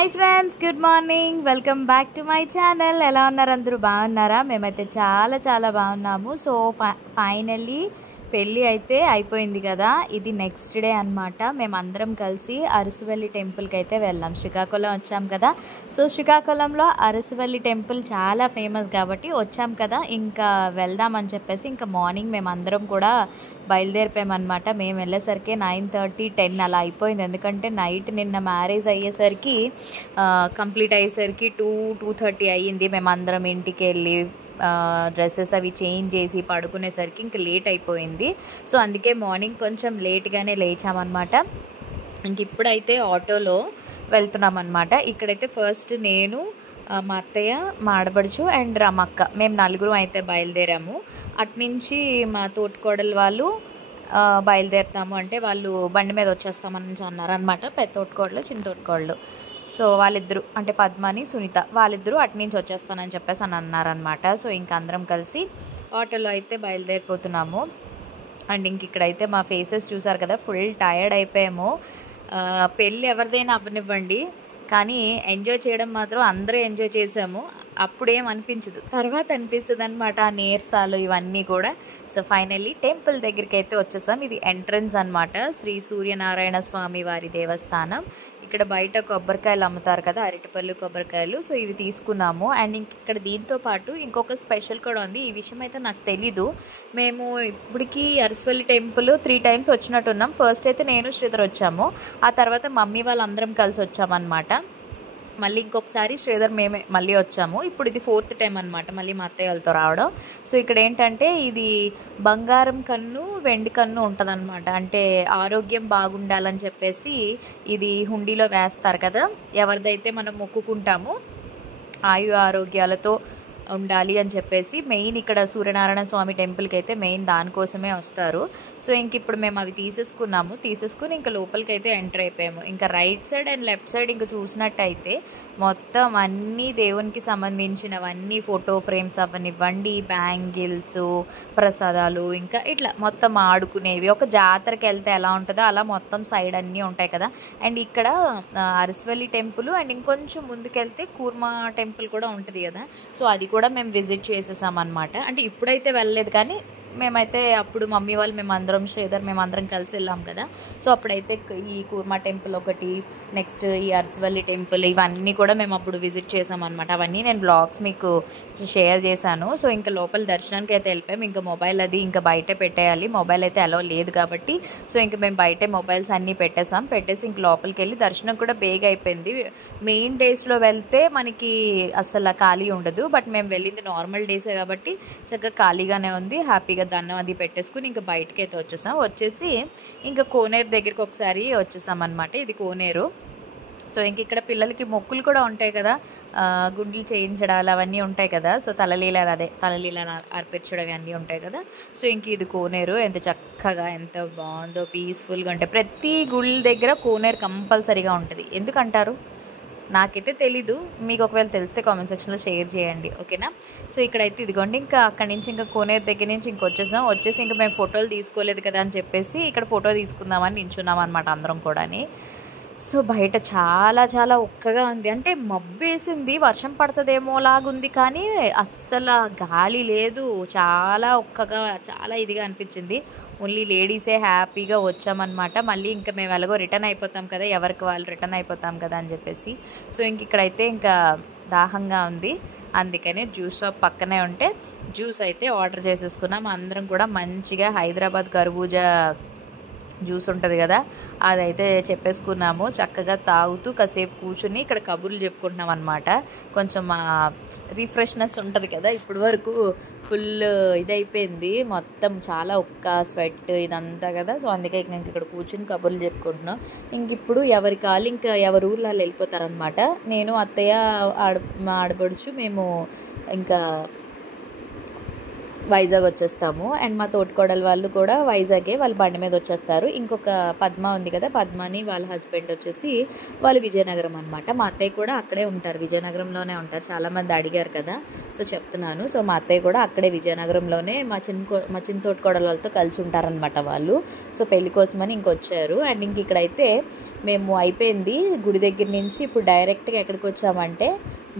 Hi friends, good morning. Welcome back to my channel. ఎలా ఉన్నారు? అందరూ బాగున్నారా? మేమైతే చాలా చాలా బాగున్నాము. సో ఫైనల్లీ పెళ్ళి అయితే అయిపోయింది కదా. ఇది నెక్స్ట్ డే అనమాట. మేమందరం కలిసి అరసవల్లి టెంపుల్కి అయితే వెళ్ళాం. శ్రీకాకుళం వచ్చాం కదా. సో శ్రీకాకుళంలో అరసవల్లి టెంపుల్ చాలా ఫేమస్ కాబట్టి వచ్చాం కదా, ఇంకా వెళ్దామని చెప్పేసి ఇంకా మార్నింగ్ మేమందరం కూడా బయలుదేరిపోయామన్నమాట. మేము వెళ్ళేసరికి 9:30, 10 అలా అయిపోయింది. ఎందుకంటే నైట్ నిన్న మ్యారేజ్ అయ్యేసరికి కంప్లీట్ అయ్యేసరికి 2:30 అయ్యింది. మేమందరం ఇంటికి వెళ్ళి డ్రెస్సెస్ అవి చేంజ్ చేసి పడుకునేసరికి ఇంకా లేట్ అయిపోయింది. సో అందుకే మార్నింగ్ కొంచెం లేట్గానే లేచామన్నమాట. ఇంక ఇప్పుడైతే ఆటోలో వెళ్తున్నామన్నమాట. ఇక్కడైతే ఫస్ట్ నేను, మా అత్తయ్య, మా ఆడపడుచు అండ్ రమక్క, మేము నలుగురు అయితే బయలుదేరాము. అట్నుంచి మా తోటికోడలు వాళ్ళు బయలుదేరుతాము అంటే వాళ్ళు బండి మీద వచ్చేస్తామని అన్నారనమాట. పెద్ద తోటికోడలు, చిన్న తోటికోడలు. సో వాళ్ళిద్దరు అంటే పద్మని, సునీత వాళ్ళిద్దరూ అట్నుంచి వచ్చేస్తానని చెప్పేసి అని అన్నారనమాట. సో ఇంక అందరం కలిసి ఆటోలో అయితే బయలుదేరిపోతున్నాము. అండ్ ఇంక ఇక్కడైతే మా ఫేసెస్ చూసారు కదా, ఫుల్ టయర్డ్ అయిపోయాము. పెళ్ళి ఎవరిదైనా అవ్వనివ్వండి, కానీ ఎంజాయ్ చేయడం మాత్రం అందరూ ఎంజాయ్ చేసాము. అప్పుడేం అనిపించదు, తర్వాత అనిపిస్తుంది అనమాట ఆ నీరసాలు ఇవన్నీ కూడా. సో ఫైనల్లీ టెంపుల్ దగ్గరికి అయితే వచ్చేసాం. ఇది ఎంట్రన్స్ అనమాట, శ్రీ సూర్యనారాయణ స్వామి వారి దేవస్థానం. ఇక్కడ బయట కొబ్బరికాయలు అమ్ముతారు కదా, అరటిపళ్ళు కొబ్బరికాయలు. సో ఇవి తీసుకున్నాము. అండ్ ఇక్కడ దీంతో పాటు ఇంకొక స్పెషల్ కూడా ఉంది. ఈ విషయం అయితే నాకు తెలీదు. మేము ఇప్పటికి అరసవల్లి టెంపుల్ 3 times వచ్చినట్టున్నాం. ఫస్ట్ అయితే నేను శ్రీధర్ వచ్చాము, ఆ తర్వాత మమ్మీ వాళ్ళందరం కలిసి వచ్చామన్నమాట. మళ్ళీ ఇంకొకసారి శ్రీధర్ మేమే మళ్ళీ వచ్చాము. ఇప్పుడు ఇది 4th time అనమాట, మళ్ళీ మా అత్తయ్య వాళ్ళతో రావడం. సో ఇక్కడ ఏంటంటే ఇది బంగారం కన్ను, వెండి కన్ను ఉంటుంది అనమాట. అంటే ఆరోగ్యం బాగుండాలని చెప్పేసి ఇది హుండీలో వేస్తారు కదా. ఎవరిదైతే మనం మొక్కుకుంటామో ఆయు ఆరోగ్యాలతో ఉండాలి అని చెప్పేసి మెయిన్ ఇక్కడ సూర్యనారాయణ స్వామి టెంపుల్కి అయితే మెయిన్ దానికోసమే వస్తారు. సో ఇంక ఇప్పుడు మేము అవి తీసేసుకుని ఇంకా లోపలికి అయితే ఎంటర్ అయిపోయాము. ఇంకా right side and left side ఇంకా చూసినట్టయితే మొత్తం అన్నీ దేవునికి సంబంధించినవన్నీ, ఫోటో ఫ్రేమ్స్ అవనివ్వండి, బ్యాంగిల్స్, ప్రసాదాలు, ఇంకా ఇట్లా మొత్తం ఆడుకునేవి. ఒక జాతరకి వెళ్తే ఎలా ఉంటుందో అలా మొత్తం సైడ్ అన్నీ ఉంటాయి కదా. అండ్ ఇక్కడ అరసవల్లి టెంపుల్ అండ్ ఇంకొంచెం ముందుకెళ్తే కూర్మా టెంపుల్ కూడా ఉంటుంది కదా. సో అది కూడా మేము విజిట్ చేసేసాం అనమాట. అంటే ఇప్పుడైతే వెళ్ళలేదు, కానీ మేమైతే అప్పుడు మమ్మీ వాళ్ళు, మేమందరం, శ్రీధర్, మేమందరం కలిసి వెళ్ళాం కదా. సో అప్పుడైతే ఈ కూర్మా టెంపుల్ ఒకటి, నెక్స్ట్ ఈ అరసవల్లి టెంపుల్, ఇవన్నీ కూడా మేము అప్పుడు విజిట్ చేసాం అనమాట. అవన్నీ నేను బ్లాగ్స్ మీకు షేర్ చేశాను. సో ఇంకా లోపల దర్శనానికి అయితే వెళ్ళిపోయాం. ఇంకా మొబైల్ అది ఇంకా బయటే పెట్టేయాలి, మొబైల్ అయితే అలో లేదు కాబట్టి. సో ఇంక మేము బయటే మొబైల్స్ అన్నీ పెట్టేసి ఇంక లోపలికి వెళ్ళి దర్శనం కూడా బేగా అయిపోయింది. మెయిన్ డేస్లో వెళ్తే మనకి అసలు ఖాళీ ఉండదు, బట్ మేము వెళ్ళింది నార్మల్ డేసే కాబట్టి చక్కగా ఖాళీగానే ఉంది. హ్యాపీగా దండం అది పెట్టేసుకుని ఇంకా బయటకి అయితే వచ్చేసి ఇంకా కోనేరు దగ్గరికి ఒకసారి వచ్చేసాం అనమాట. ఇది కోనేరు. సో ఇంక ఇక్కడ పిల్లలకి మొక్కులు కూడా ఉంటాయి కదా, గుండెలు చేయించడాలు అవన్నీ ఉంటాయి కదా. సో తలలీల అర్పించడం అన్నీ ఉంటాయి కదా. సో ఇంక ఇది కోనేరు. ఎంత చక్కగా, ఎంత బాగుందో, పీస్ఫుల్గా ఉంటాయి. ప్రతి గుళ్ళ దగ్గర కోనేరు కంపల్సరీగా ఉంటుంది. ఎందుకంటారు నాకైతే తెలీదు, మీకు ఒకవేళ తెలిస్తే కామెంట్ సెక్షన్లో షేర్ చేయండి, ఓకేనా. సో ఇక్కడైతే ఇదిగోండి, ఇంకా అక్కడి నుంచి ఇంకా కోనేరు దగ్గర నుంచి వచ్చేసి ఇంకా మేము ఫోటోలు తీసుకోలేదు కదా అని చెప్పేసి ఇక్కడ ఫోటో తీసుకుందామని నించున్నాం అనమాట అందరం కూడాని. సో బయట చాలా చాలా ఒక్కగా ఉంది. అంటే మబ్బు వేసింది, వర్షం పడుతుందేమో లాగుంది, కానీ అస్సలు గాలి లేదు. చాలా ఒక్కగా, చాలా ఇదిగా అనిపించింది. ఓన్లీ లేడీసే హ్యాపీగా వచ్చామన్నమాట. మళ్ళీ ఇంకా మేము ఎలాగో రిటర్న్ అయిపోతాం కదా, ఎవరికి వాళ్ళు రిటర్న్ అయిపోతాం కదా అని చెప్పేసి. సో ఇంక ఇక్కడైతే ఇంకా దాహంగా ఉంది, అందుకని జ్యూస్ షాప్ పక్కనే ఉంటే జ్యూస్ అయితే ఆర్డర్ చేసేసుకున్నాం. అందరం కూడా మంచిగా హైదరాబాద్ కర్బూజా జ్యూస్ ఉంటుంది కదా, అదైతే చెప్పేసుకున్నాము. చక్కగా తాగుతూ కాసేపు కూర్చుని ఇక్కడ కబుర్లు చెప్పుకుంటున్నాం అనమాట. కొంచెం రిఫ్రెష్నెస్ ఉంటుంది కదా. ఇప్పటి వరకు ఫుల్ ఇదైపోయింది మొత్తం, చాలా ఒక్క స్వెట్ ఇదంతా కదా. సో అందుకే ఇంక ఇక్కడ కూర్చుని కబుర్లు చెప్పుకుంటున్నాం. ఇంక ఇప్పుడు ఎవరి కాళ్ళు ఇంకా ఎవరి ఊర్లో వాళ్ళు వెళ్ళిపోతారనమాట. నేను, అత్తయ్య, మా ఆడపడుచు, మేము ఇంకా వైజాగ్ వచ్చేస్తాము. అండ్ మా తోటికోడలు వాళ్ళు కూడా వైజాగే, వాళ్ళు బండి మీద వచ్చేస్తారు. ఇంకొక పద్మ ఉంది కదా, పద్మని వాళ్ళ హస్బెండ్ వచ్చేసి వాళ్ళు విజయనగరం అనమాట. మా అత్తయ్య కూడా అక్కడే ఉంటారు, విజయనగరంలోనే ఉంటారు. చాలామంది అడిగారు కదా, సో చెప్తున్నాను. సో మా అత్తయ్య కూడా అక్కడే విజయనగరంలోనే మా చిన్న తోటికోడల వాళ్ళతో కలిసి ఉంటారనమాట వాళ్ళు. సో పెళ్లి కోసమని ఇంకొచ్చారు. అండ్ ఇంక ఇక్కడైతే మేము అయిపోయింది గుడి దగ్గర నుంచి. ఇప్పుడు డైరెక్ట్గా ఎక్కడికి వచ్చామంటే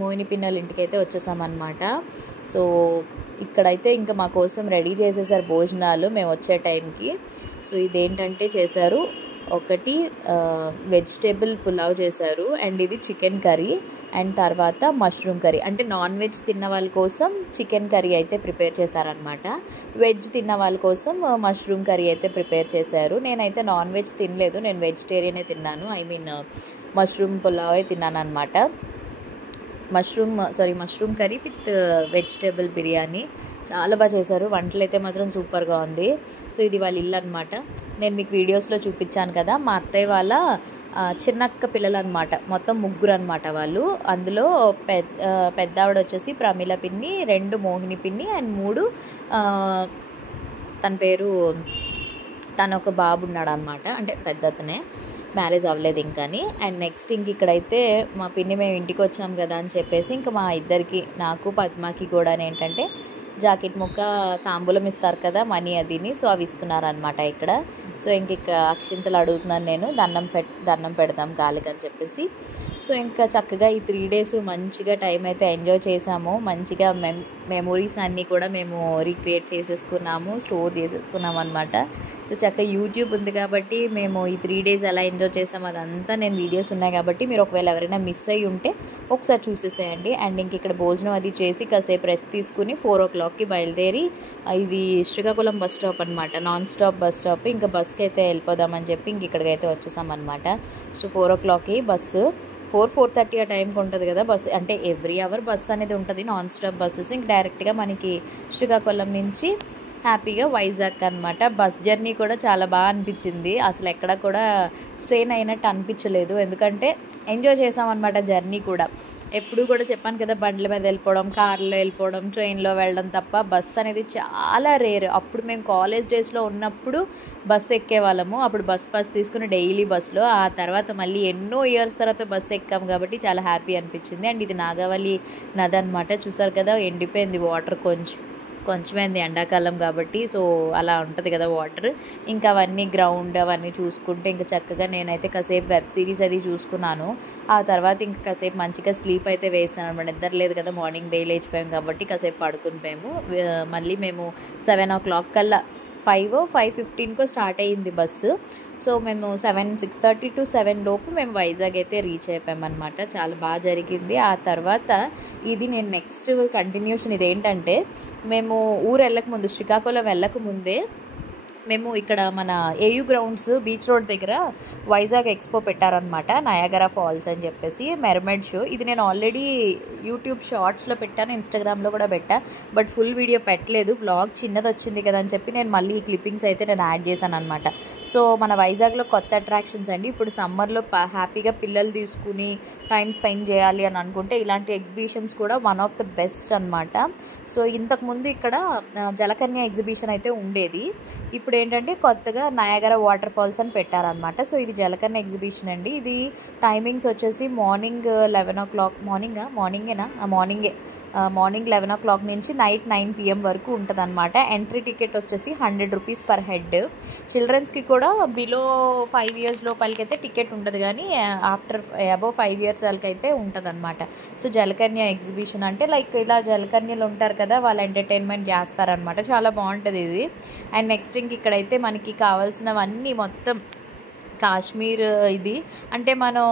మోహిని పిన్నల ఇంటికి అయితే వచ్చేసామన్నమాట. సో ఇక్కడైతే ఇంకా మా కోసం రెడీ చేసేసారు భోజనాలు మేము వచ్చే టైంకి. సో ఇదేంటంటే చేశారు, ఒకటి వెజిటేబుల్ పులావ్ చేశారు, అండ్ ఇది చికెన్ కర్రీ, అండ్ తర్వాత మష్రూమ్ కర్రీ. అంటే నాన్ వెజ్ తిన్న వాళ్ళ కోసం చికెన్ కర్రీ అయితే ప్రిపేర్ చేశారనమాట. వెజ్ తిన్న వాళ్ళ కోసం మష్రూమ్ కర్రీ అయితే ప్రిపేర్ చేశారు. నేనైతే నాన్ వెజ్ తినలేదు, నేను వెజిటేరియనే తిన్నాను. మష్రూమ్ పులావే తిన్నాను అనమాట. Mushroom curry with vegetable biryani చాలా బాగా చేశారు. వంటలు అయితే మాత్రం సూపర్గా ఉంది. సో ఇది వాళ్ళ ఇల్లు అనమాట. నేను మీకు వీడియోస్లో చూపించాను కదా, మా అత్తయ్య వాళ్ళ చిన్నక్క పిల్లలు అనమాట. మొత్తం ముగ్గురు అనమాట వాళ్ళు. అందులో పెద్ద ఆవిడ వచ్చేసి ప్రమీల పిన్ని, 2 మోహిని పిన్ని, అండ్ 3 తన పేరు, తను ఒక బాబు ఉన్నాడు అనమాట. అంటే పెద్ద అతనే, మ్యారేజ్ అవ్వలేదు ఇంకాని. అండ్ నెక్స్ట్ ఇక్కడైతే మా పిన్ని మేము ఇంటికి వచ్చాం కదా అని చెప్పేసి ఇంకా మా ఇద్దరికి, నాకు పద్మకి కూడా ఏంటంటే జాకెట్ ముక్క తాంబూలం ఇస్తారు కదా, మనీ అదిని, సో అవి ఇస్తున్నారనమాట ఇక్కడ. సో ఇంక అక్షింతలు అడుగుతున్నాను నేను, దండం పెడదాం గాలికి అని చెప్పేసి. సో ఇంకా చక్కగా ఈ 3 days మంచిగా టైం అయితే ఎంజాయ్ చేసాము. మంచిగా మెమొరీస్ అన్నీ కూడా మేము రీక్రియేట్ చేసేసుకున్నాము, స్టోర్ చేసేసుకున్నాము అనమాట. సో చక్కగా యూట్యూబ్ ఉంది కాబట్టి మేము ఈ 3 days ఎలా ఎంజాయ్ చేసాము అదంతా నేను వీడియోస్ ఉన్నాయి కాబట్టి మీరు ఒకవేళ ఎవరైనా మిస్ అయ్యి ఉంటే ఒకసారి చూసేసేయండి. అండ్ ఇక్కడ భోజనం అది చేసి కాసేపు రెస్ట్ తీసుకుని 4 o'clockకి బయలుదేరి, ఇది శ్రీకాకుళం బస్ స్టాప్ అనమాట, నాన్ స్టాప్ బస్ స్టాప్. ఇంకా బస్కి అయితే వెళ్ళిపోదామని చెప్పి ఇక్కడికైతే వచ్చేసామన్నమాట. సో 4 o'clockకి బస్సు, 4:30 ఆ టైంకి ఉంటుంది కదా బస్సు. అంటే ఎవ్రీ అవర్ బస్సు అనేది ఉంటుంది, నాన్ స్టాప్ బస్సెస్. ఇంక డైరెక్ట్గా మనకి శ్రీకాకుళం నుంచి హ్యాపీగా వైజాగ్ అనమాట. బస్ జర్నీ కూడా చాలా బాగా అనిపించింది, అసలు ఎక్కడ కూడా స్ట్రెయిన్ అయినట్టు అనిపించలేదు. ఎందుకంటే ఎంజాయ్ చేసామన్నమాట జర్నీ కూడా. ఎప్పుడు కూడా చెప్పాను కదా, బండ్ల మీద వెళ్ళిపోవడం, కార్లో వెళ్ళిపోవడం, ట్రైన్లో వెళ్ళడం తప్ప బస్సు అనేది చాలా రేర్. అప్పుడు మేము కాలేజ్ డేస్లో ఉన్నప్పుడు బస్సు ఎక్కేవాళ్ళము, అప్పుడు బస్ తీసుకుని డైలీ బస్సులో. ఆ తర్వాత మళ్ళీ ఎన్నో ఇయర్స్ తర్వాత బస్సు ఎక్కాము కాబట్టి చాలా హ్యాపీ అనిపించింది. అండ్ ఇది నాగావళి నది అనమాట. చూసారు కదా, ఎండిపోయింది వాటర్, కొంచెమైంది ఎండాకాలం కాబట్టి. సో అలా ఉంటుంది కదా వాటర్. ఇంకా అవన్నీ గ్రౌండ్ అవన్నీ చూసుకుంటే ఇంకా చక్కగా నేనైతే కాసేపు వెబ్ సిరీస్ అది చూసుకున్నాను. ఆ తర్వాత ఇంకా కాసేపు మంచిగా స్లీప్ అయితే వేసాను అనమాట. నిద్ర లేదు కదా, మార్నింగ్ డే లేచిపోయాము కాబట్టి కాసేపు పడుకుని పోయాము. మళ్ళీ మేము 7 o'clock కల్లా 5:15కో స్టార్ట్ అయ్యింది బస్సు. సో మేము 6:30 to 7 లోపు మేము వైజాగ్ అయితే రీచ్ అయిపోయామన్నమాట. చాలా బాగా జరిగింది. ఆ తర్వాత ఇది నేను నెక్స్ట్ కంటిన్యూషన్ ఇదేంటంటే, మేము ఊరు వెళ్ళకముందు, శ్రీకాకుళం వెళ్ళకముందే మేము ఇక్కడ మన ఏయూ గ్రౌండ్స్ బీచ్ రోడ్ దగ్గర వైజాగ్ ఎక్స్పో పెట్టారనమాట, నయాగరా ఫాల్స్ అని చెప్పేసి మెర్మైడ్ షో. ఇది నేను ఆల్రెడీ యూట్యూబ్ షార్ట్స్లో పెట్టాను, ఇన్స్టాగ్రామ్లో కూడా పెట్టా, బట్ ఫుల్ వీడియో పెట్టలేదు. వ్లాగ్ చిన్నది వచ్చింది కదా అని చెప్పి నేను మళ్ళీ ఈ క్లిప్పింగ్స్ అయితే నేను యాడ్ చేశాను అనమాట. సో మన వైజాగ్లో కొత్త అట్రాక్షన్స్ అండి. ఇప్పుడు సమ్మర్లో హ్యాపీగా పిల్లలు తీసుకుని టైం స్పెండ్ చేయాలి అని అనుకుంటే ఇలాంటి ఎగ్జిబిషన్స్ కూడా వన్ ఆఫ్ ద బెస్ట్ అనమాట. సో ఇంతకుముందు ఇక్కడ జలకన్య ఎగ్జిబిషన్ అయితే ఉండేది, ఇప్పుడు ఏంటంటే కొత్తగా నయాగరా వాటర్ ఫాల్స్ అని పెట్టారనమాట. సో ఇది జలకన్య ఎగ్జిబిషన్ అండి. ఇది టైమింగ్స్ వచ్చేసి మార్నింగ్ 11 o'clock, మార్నింగ్ 11 o'clock నుంచి నైట్ 9 PM వరకు ఉంటుంది అనమాట. ఎంట్రీ టికెట్ వచ్చేసి 100 rupees per head. చిల్డ్రన్స్కి కూడా బిలో 5 years లోపలికి అయితే టికెట్ ఉంటుంది, కానీ ఆఫ్టర్ అబోవ్ 5 years వాళ్ళకి అయితే ఉంటుంది అనమాట. సో జలకన్య ఎగ్జిబిషన్ అంటే లైక్ ఇలా జలకన్యలు ఉంటారు కదా, వాళ్ళు ఎంటర్టైన్మెంట్ చేస్తారనమాట. చాలా బాగుంటుంది ఇది. అండ్ నెక్స్ట్ ఇక్కడైతే మనకి కావాల్సినవన్నీ మొత్తం కాశ్మీర్, ఇది అంటే మనం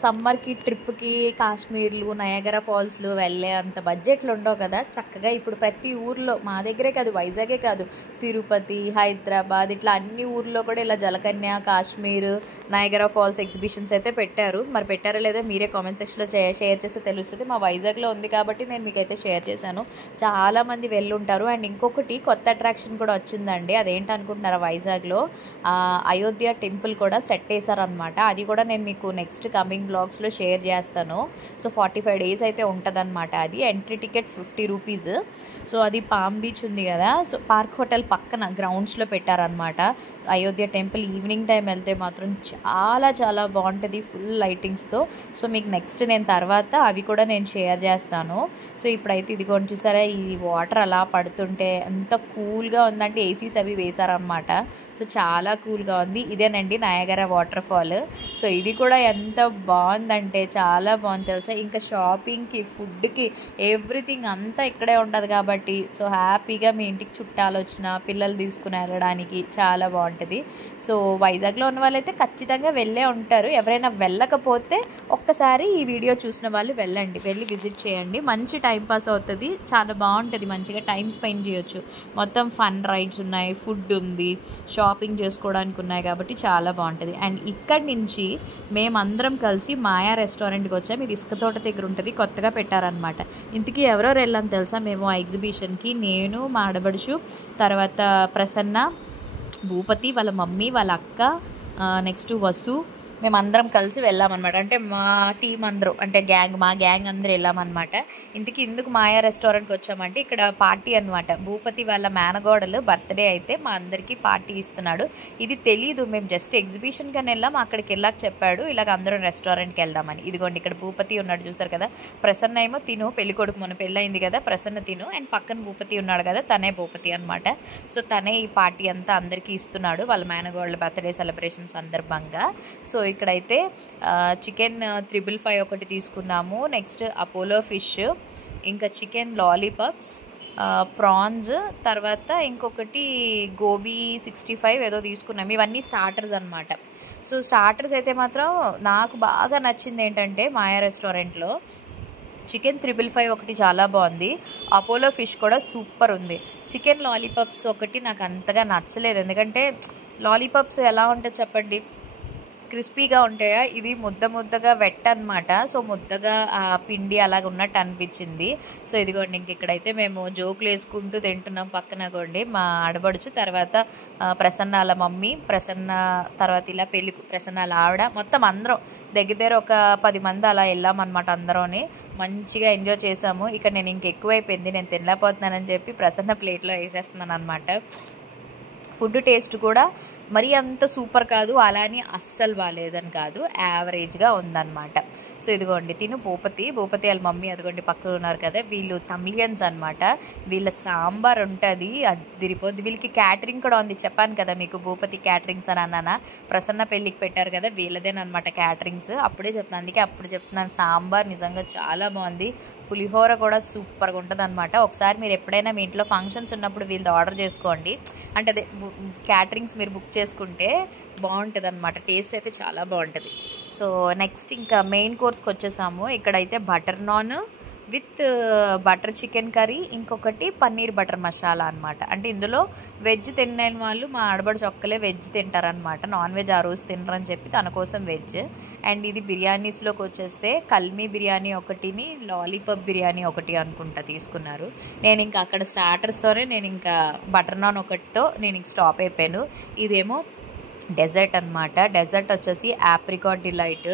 సమ్మర్కి ట్రిప్కి కాశ్మీర్లు, నయాగరా ఫాల్స్లు వెళ్ళే అంత బడ్జెట్లు ఉండవు కదా. చక్కగా ఇప్పుడు ప్రతి ఊర్లో, మా దగ్గరే కాదు వైజాగే కాదు, తిరుపతి, హైదరాబాద్, ఇట్లా అన్ని ఊర్లో కూడా ఇలా జలకన్య, కాశ్మీర్, నయాగరా ఫాల్స్ ఎగ్జిబిషన్స్ అయితే పెట్టారు. మరి పెట్టారో లేదో మీరే కామెంట్ సెక్షన్లో షేర్ చేస్తే తెలుస్తుంది. మా వైజాగ్లో ఉంది కాబట్టి నేను మీకైతే షేర్ చేశాను. చాలామంది వెళ్ళుంటారు. అండ్ ఇంకొకటి కొత్త అట్రాక్షన్ కూడా వచ్చిందండి. అదేంటనుకుంటున్నారా, వైజాగ్లో అయోధ్య టెంపుల్ కూడా సెట్ చేశారనమాట. అది కూడా నేను మీకు నెక్స్ట్ కమింగ్ బ్లాగ్స్లో షేర్ చేస్తాను. సో 45 days అయితే ఉంటుందన్నమాట. అది ఎంట్రీ టికెట్ 50 రూపీస్. సో అది పామ్ బీచ్ ఉంది కదా, సో పార్క్ హోటల్ పక్కన గ్రౌండ్స్లో పెట్టారనమాట. అయోధ్య టెంపుల్ ఈవినింగ్ టైం వెళ్తే మాత్రం చాలా చాలా బాగుంటుంది, ఫుల్ లైటింగ్స్తో. సో మీకు నెక్స్ట్ నేను తర్వాత అవి కూడా నేను షేర్ చేస్తాను. సో ఇప్పుడైతే ఇదిగోండి చూసారా, ఈ వాటర్ అలా పడుతుంటే ఎంత కూల్గా ఉందంటే ఏసీస్ అవి వేశారనమాట. సో చాలా కూల్గా ఉంది. ఇదేనండి నయాగరా వాటర్ ఫాల్. సో ఇది కూడా ఎంత బాగుందంటే చాలా బాగుంది తెలుసా. ఇంకా షాపింగ్కి, ఫుడ్కి, ఎవ్రీథింగ్ అంతా ఇక్కడే ఉంటుంది కాబట్టి సో హ్యాపీగా మీ ఇంటికి చుట్టాలు వచ్చిన పిల్లలు తీసుకుని వెళ్ళడానికి చాలా బాగుంటుంది. సో వైజాగ్లో ఉన్న వాళ్ళైతే ఖచ్చితంగా వెళ్ళే ఉంటారు. ఎవరైనా వెళ్ళకపోతే ఒక్కసారి ఈ వీడియో చూసిన వాళ్ళు వెళ్ళండి, వెళ్ళి విజిట్ చేయండి. మంచి టైంపాస్ అవుతుంది, చాలా బాగుంటుంది, మంచిగా టైం స్పెండ్ చేయొచ్చు. మొత్తం ఫన్ రైడ్స్ ఉన్నాయి, ఫుడ్ ఉంది, షాపింగ్ చేసుకోవడానికి ఉన్నాయి కాబట్టి చాలా బాగుంటుంది. అండ్ ఇక్కడి నుంచి మేమందరం కలిసి మాయా రెస్టారెంట్కి వచ్చాము. ఇది ఇసుక తోట దగ్గర ఉంటుంది, కొత్తగా పెట్టారనమాట. ఇంతకీ ఎవరెవరు వెళ్ళాం తెలుసా? మేము ఆ ఎగ్జిబిషన్కి నేను, మా ఆడబడుచు, తర్వాత ప్రసన్న, భూపతి వాళ్ళ మమ్మీ, వాళ్ళ అక్క, నెక్స్ట్ వసు, మేమందరం కలిసి వెళ్ళామన్నమాట. అంటే మా టీం అందరూ, అంటే మా గ్యాంగ్ అందరూ వెళ్ళామన్నమాట. ఇందుకు మాయా రెస్టారెంట్కి వచ్చామంటే ఇక్కడ పార్టీ అనమాట. భూపతి వాళ్ళ మేనగోడలు బర్త్డే అయితే మా అందరికీ పార్టీ ఇస్తున్నాడు. ఇది తెలీదు, మేము జస్ట్ ఎగ్జిబిషన్కి అని వెళ్ళాం. అక్కడికి వెళ్ళాక చెప్పాడు ఇలాగ అందరం రెస్టారెంట్కి వెళ్దామని. ఇదిగోండి ఇక్కడ భూపతి ఉన్నాడు చూసారు కదా. ప్రసన్న ఏమో తిను, పెళ్ళికొడుకు మొన్న పెళ్ళయింది కదా, ప్రసన్న తిను. అండ్ పక్కన భూపతి ఉన్నాడు కదా, తనే భూపతి అనమాట. సో తనే ఈ పార్టీ అంతా అందరికీ ఇస్తున్నాడు వాళ్ళ మేనగోడల బర్త్డే సెలబ్రేషన్ సందర్భంగా. సో ఇక్కడైతే చికెన్ 555 ఒకటి తీసుకున్నాము. నెక్స్ట్ అపోలో ఫిష్, ఇంకా చికెన్ లాలీపాప్స్, ప్రాన్స్, తర్వాత ఇంకొకటి గోబీ 65 ఏదో తీసుకున్నాము. ఇవన్నీ స్టార్టర్స్ అనమాట. సో స్టార్టర్స్ అయితే మాత్రం నాకు బాగా నచ్చింది ఏంటంటే మాయా రెస్టారెంట్లో చికెన్ 555 ఒకటి చాలా బాగుంది. అపోలో ఫిష్ కూడా సూపర్ ఉంది. చికెన్ లాలీపాప్స్ ఒకటి నాకు అంతగా నచ్చలేదు, ఎందుకంటే లాలీపాప్స్ ఎలా ఉంటాయి చెప్పండి, క్రిస్పీగా ఉంటాయా, ఇది ముద్దగా వెట్ అనమాట. సో ముద్దగా ఆ పిండి అలాగ ఉన్నట్టు అనిపించింది. సో ఇదిగోండి ఇంక ఇక్కడైతే మేము జోకులు వేసుకుంటూ తింటున్నాం. పక్కన గోండి మా ఆడబడుచు, తర్వాత ప్రసన్న వాళ్ళ మమ్మీ, ప్రసన్న తర్వాత ఇలా ప్రసన్న వాళ్ళ ఆవిడ, మొత్తం అందరం దగ్గర ఒక 10 మంది అలా వెళ్ళామన్నమాట. అందరూని మంచిగా ఎంజాయ్ చేసాము. ఇక్కడ నేను ఇంకెక్కువైపోయింది, నేను తినలేకపోతున్నానని చెప్పి ప్రసన్న ప్లేట్లో వేసేస్తున్నాను అనమాట. ఫుడ్ టేస్ట్ కూడా మరీ అంత సూపర్ కాదు, అలానే అస్సలు బాగాలేదని కాదు, యావరేజ్గా ఉందన్నమాట. సో ఇదిగోండి తిను భూపతి వాళ్ళ మమ్మీ అదిగోండి పక్కన ఉన్నారు కదా, వీళ్ళు తమిళియన్స్ అనమాట. వీళ్ళ సాంబార్ ఉంటుంది అదిరిపోద్ది. వీళ్ళకి క్యాటరింగ్ కూడా ఉంది, చెప్పాను కదా మీకు భూపతి క్యాటరింగ్స్ అని అన్నానా. ప్రసన్న పెళ్ళికి పెట్టారు కదా, వీళ్ళదేనమాట క్యాటరింగ్స్. అప్పుడే చెప్తున్నాను సాంబార్ నిజంగా చాలా బాగుంది. పులిహోర కూడా సూపర్గా ఉంటుంది అనమాట. ఒకసారి మీరు ఎప్పుడైనా మీ ఇంట్లో ఫంక్షన్స్ ఉన్నప్పుడు వీళ్ళది ఆర్డర్ చేసుకోండి, అంటే అదే క్యాటరింగ్స్ మీరు బుక్ చేసుకుంటే బాగుంటుంది అనమాట. టేస్ట్ అయితే చాలా బాగుంటుంది. సో నెక్స్ట్ ఇంకా మెయిన్ కోర్స్కి వచ్చేసాము. ఇక్కడైతే butter non with butter chicken curry, ఇంకొకటి పన్నీర్ బటర్ మసాలా అనమాట. అంటే ఇందులో వెజ్ తినలేని వాళ్ళు మా ఆడబడి చొక్కలే వెజ్ తింటారనమాట, నాన్ వెజ్ ఆ రోజు తినరని చెప్పి తన కోసం వెజ్. అండ్ ఇది బిర్యానీస్లోకి వచ్చేస్తే కల్మీ బిర్యానీ ఒకటిని, లాలీపాప్ బిర్యానీ ఒకటి అనుకుంటా తీసుకున్నారు. నేను ఇంకా అక్కడ స్టార్టర్స్తోనే నేను ఇంకా బటర్ నాన్ ఒకటితో నేను ఇంక స్టాప్ అయిపోయాను. ఇదేమో డెజర్ట్ అనమాట. డెజర్ట్ వచ్చేసి ఆప్రికాట్ డిలైట్,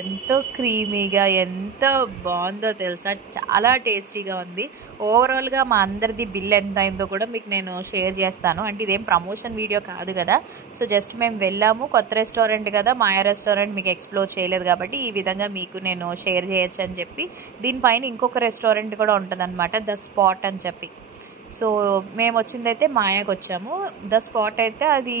ఎంతో క్రీమీగా ఎంత బాగుందో తెలుసా, చాలా టేస్టీగా ఉంది. ఓవరాల్గా మా అందరిది బిల్ ఎంత అయిందో కూడా మీకు నేను షేర్ చేస్తాను. అంటే ఇదేం ప్రమోషన్ వీడియో కాదు కదా, సో జస్ట్ మేము వెళ్ళాము, కొత్త రెస్టారెంట్ కదా, మాయా రెస్టారెంట్ మీకు ఎక్స్ప్లోర్ చేయలేదు కాబట్టి ఈ విధంగా మీకు నేను షేర్ చేయొచ్చు అని చెప్పి. దీనిపైన ఇంకొక రెస్టారెంట్ కూడా ఉంటుందన్నమాట, ద స్పాట్ అని చెప్పి. సో మేము వచ్చిందైతే మాయాకి వచ్చాము. ద స్పాట్ అయితే అది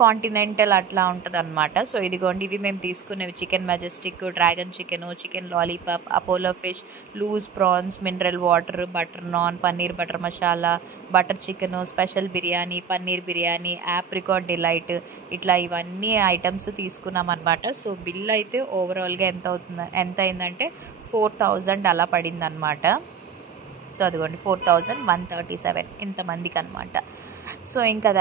కాంటినెంటల్ అట్లా ఉంటుంది అనమాట. సో ఇదిగోండి ఇవి మేము తీసుకునేవి chicken majestic, dragon chicken, chicken lollipop, Apollo fish, loose prawns, mineral water, butter naan, paneer butter masala, butter chicken, special biryani, paneer biryani, apricot delight, ఇట్లా ఇవన్నీ ఐటమ్స్ తీసుకున్నాం అనమాట. సో బిల్ అయితే ఓవరాల్గా ఎంత అయిందంటే 4000 అలా పడింది అనమాట. సో అదిగోండి 4137 ఇంతమందికి అనమాట. సో ఇంకా అది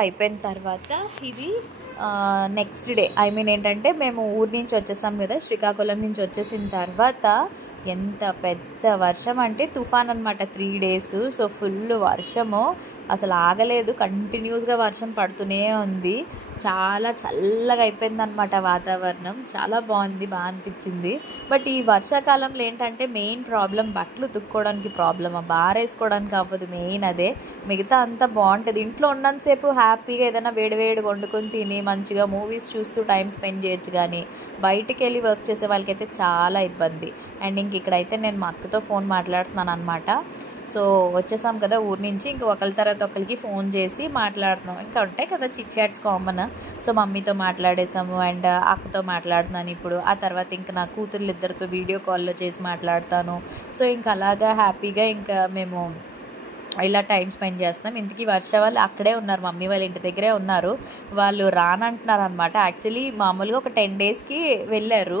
అయిపోయిన తర్వాత ఇది నెక్స్ట్ డే ఏంటంటే మేము ఊరి నుంచి వచ్చేసాం కదా, శ్రీకాకుళం నుంచి వచ్చేసిన తర్వాత ఎంత పెద్ద వర్షం అంటే తుఫాన్ అనమాట 3 days. సో ఫుల్ వర్షము, అసలు ఆగలేదు, కంటిన్యూస్గా వర్షం పడుతూనే ఉంది. చాలా చల్లగా అయిపోయిందనమాట వాతావరణం, చాలా బాగుంది, బాగా అనిపించింది. బట్ ఈ వర్షాకాలంలో ఏంటంటే మెయిన్ ప్రాబ్లం బట్టలు ఉతుక్కోవడానికి ప్రాబ్లమ్, బారేసుకోవడానికి అవ్వదు, మెయిన్ అదే. మిగతా అంతా బాగుంటుంది. ఇంట్లో ఉన్నంతసేపు హ్యాపీగా ఏదైనా వేడివేడిగా వండుకొని తిని మంచిగా మూవీస్ చూస్తూ టైం స్పెండ్ చేయొచ్చు, కానీ బయటికి వెళ్ళి వర్క్ చేసే వాళ్ళకైతే చాలా ఇబ్బంది. అండ్ ఇంక ఇక్కడైతే నేను మా అక్కతో ఫోన్ మాట్లాడుతున్నాను అనమాట. సో వచ్చేసాం కదా ఊరి నుంచి, ఇంక ఒకరి తర్వాత ఒకరికి ఫోన్ చేసి మాట్లాడుతున్నాం. ఇంకా ఉంటాయి కదా చిట్ చాట్స్ కామన్. సో మమ్మీతో మాట్లాడేసాము అండ్ అక్కతో మాట్లాడుతున్నాను ఇప్పుడు. ఆ తర్వాత ఇంకా నా కూతుర్లు ఇద్దరితో వీడియో కాల్లో చేసి మాట్లాడతాను. సో ఇంకా అలాగా హ్యాపీగా ఇంకా మేము ఇలా టైం స్పెండ్ చేస్తున్నాం. ఇంతకీ వర్ష వాళ్ళు అక్కడే ఉన్నారు, మమ్మీ వాళ్ళ ఇంటి దగ్గరే ఉన్నారు. వాళ్ళు రానంటున్నారు అనమాట. యాక్చువల్లీ మామూలుగా ఒక 10 డేస్కి వెళ్ళారు.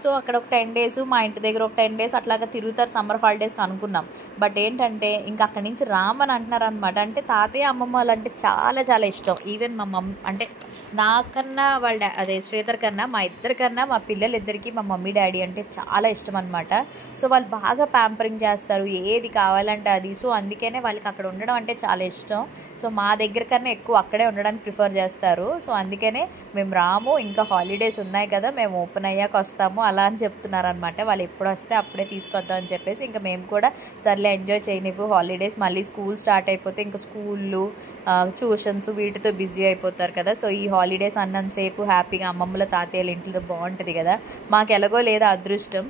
సో అక్కడ ఒక 10 డేస్, మా ఇంటి దగ్గర ఒక 10 డేస్ అట్లాగా తిరుగుతారు సమ్మర్ హాలిడేస్కి అనుకున్నాం. బట్ ఏంటంటే ఇంకా అక్కడి నుంచి రామని అంటున్నారు అనమాట. అంటే తాతయ్య అమ్మమ్మ వాళ్ళంటే చాలా చాలా ఇష్టం. ఈవెన్ మా అంటే నాకన్నా వాళ్ళ అదే శ్రీధర్ కన్నా, మా ఇద్దరికన్నా మా పిల్లలిద్దరికీ మా మమ్మీ డాడీ అంటే చాలా ఇష్టం అనమాట. సో వాళ్ళు బాగా ప్యాంపరింగ్ చేస్తారు, ఏది కావాలంటే అది. సో అందుకనే వాళ్ళకి అక్కడ ఉండడం అంటే చాలా ఇష్టం. సో మా దగ్గర కన్నా ఎక్కువ అక్కడే ఉండడానికి ప్రిఫర్ చేస్తారు. సో అందుకనే మేము రాము, ఇంకా హాలిడేస్ ఉన్నాయి కదా, మేము ఓపెన్ అయ్యాక వస్తాము అలా అని చెప్తున్నారు అనమాట. వాళ్ళు ఎప్పుడు వస్తే అప్పుడే తీసుకొద్దాం అని చెప్పేసి ఇంకా మేము కూడా సర్లే ఎంజాయ్ చేయనివ్వు హాలిడేస్, మళ్ళీ స్కూల్ స్టార్ట్ అయిపోతే ఇంకా స్కూళ్ళు ట్యూషన్స్ వీటితో బిజీ అయిపోతారు కదా. సో ఈ హాలిడేస్ అన్నంతసేపు హ్యాపీగా అమ్మమ్మల తాతయ్యల ఇంట్లో బాగుంటుంది కదా. మాకు ఎలాగో లేదా అదృష్టం.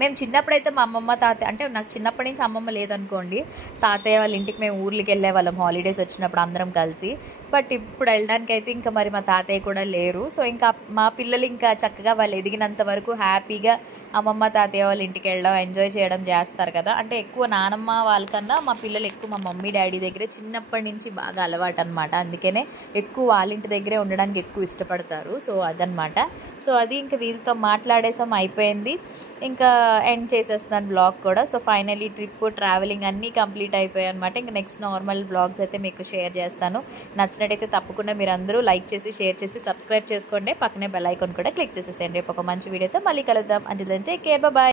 మేము చిన్నప్పుడైతే మా అమ్మమ్మ తాతయ్య, అంటే నాకు చిన్నప్పటి నుంచి అమ్మమ్మ లేదనుకోండి, తాతయ్య వాళ్ళ ఇంటికి మేము ఊర్లకి వెళ్ళే వాళ్ళం హాలిడేస్ వచ్చినప్పుడు అందరం కలిసి. బట్ ఇప్పుడు వెళ్ళడానికి అయితే ఇంకా మరి మా తాతయ్య కూడా లేరు. సో ఇంకా మా పిల్లలు ఇంకా చక్కగా వాళ్ళు ఎదిగినంత వరకు హ్యాపీగా అమ్మమ్మ తాతయ్య వాళ్ళ ఇంటికి వెళ్ళడం, ఎంజాయ్ చేయడం చేస్తారు కదా. అంటే ఎక్కువ నానమ్మ వాళ్ళకన్నా మా పిల్లలు ఎక్కువ మా మమ్మీ డాడీ దగ్గరే చిన్నప్పటి నుంచి బాగా అలవాటు అనమాట. అందుకనే ఎక్కువ వాళ్ళ ఇంటి దగ్గరే ఉండడానికి ఎక్కువ ఇష్టపడతారు. సో అదనమాట. సో అది ఇంకా వీళ్ళతో మాట్లాడేసాం, అయిపోయింది. ఇంకా ఎండ్ చేసేస్తున్నాను బ్లాగ్ కూడా. సో ఫైనలీ ట్రిప్, ట్రావెలింగ్ అన్నీ కంప్లీట్ అయిపోయాయి అనమాట. ఇంకా నెక్స్ట్ నార్మల్ బ్లాగ్స్ అయితే మీకు షేర్ చేస్తాను. నచ్చినట్టయితే తప్పకుండా మీరు అందరూ లైక్ చేసి, షేర్ చేసి, సబ్స్క్రైబ్ చేసుకోండి. పక్కనే బెల్ ఐకాన్ కూడా క్లిక్ చేసేసేయండి. రేపు ఒక మంచి వీడియోతో మళ్ళీ కలుద్దాం. అంతే, టేక్ కేర్, బాయ్.